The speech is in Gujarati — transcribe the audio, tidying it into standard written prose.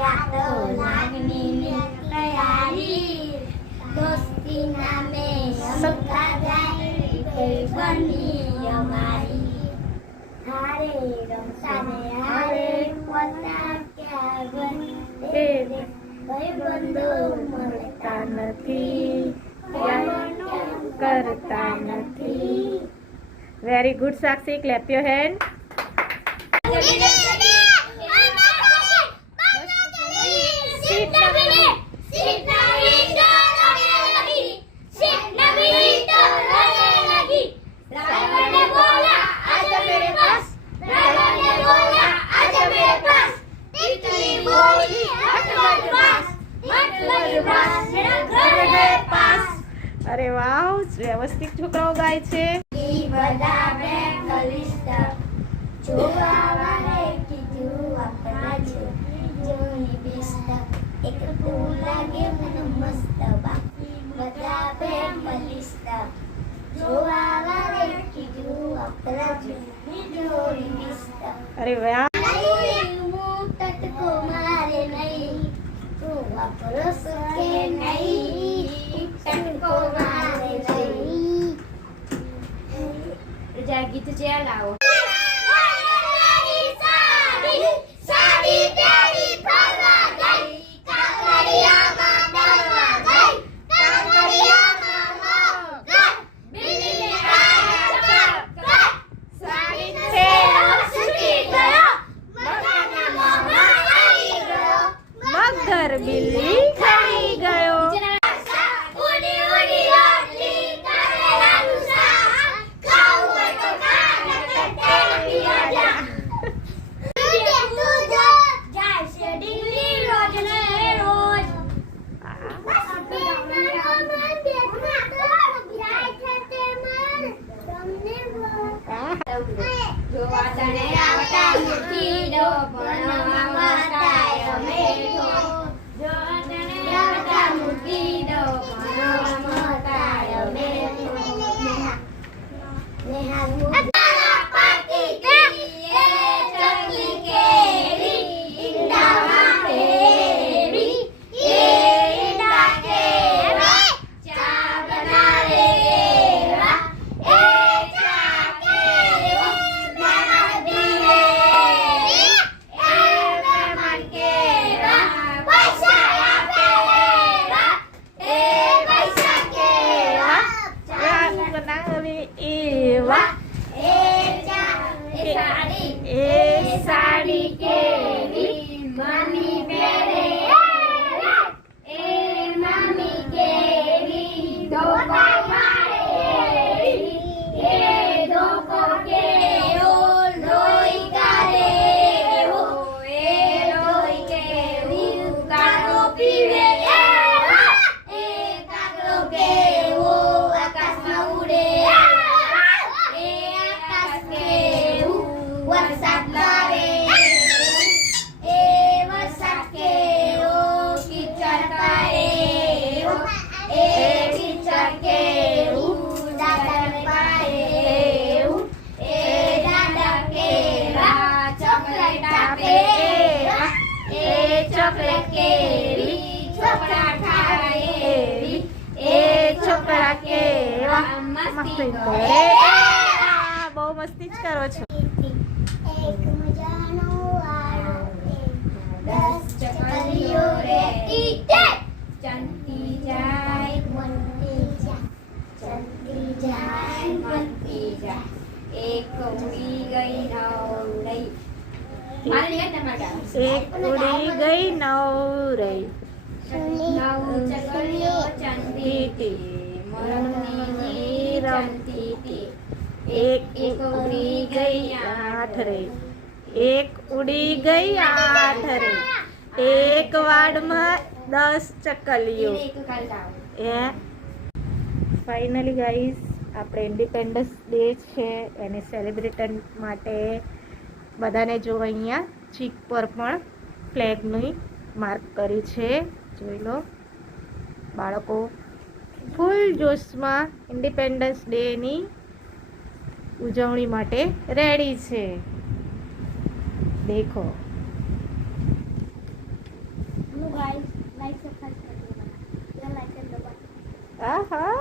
લાગણીની તૈયારી દોસ્તી નામે સમતા જાય બની અમારી હારે રમતા ને હારે પોતા ક્યાં બને ભાઈબંધો મળતા નથી કરતા નથી. Very good Sakshi, clap your hand. અરે વાહ, વ્યવસ્થિત છોકરાઓ ગાય છે. અરે વાહ, ગીત જ્યાં લાવો. મગર બિલ્લી ખાઈ ગયો. બહુ મસ્તી જ કરો છો. એક ઉડી ગઈ નવ રહી. એક ઉડી ગઈ આઠ રે. એક ઉડી ગઈ આઠ રે. એક વાડમાં 10 ચકલીઓ. ફાઇનલી ગાઈસ, આપણે ઇન્ડિપેન્ડન્સ ડે છે એને સેલિબ્રેટ માટે બધાને જો અહીંયા ચીક પર પણ ફ્લેગની માર્ક કરી છે. જોઈ લો, બાળકો ફૂલ જોશમાં ઇન્ડિપેન્ડન્સ ડેની ઉજવણી માટે રેડી છે. દેખો, હા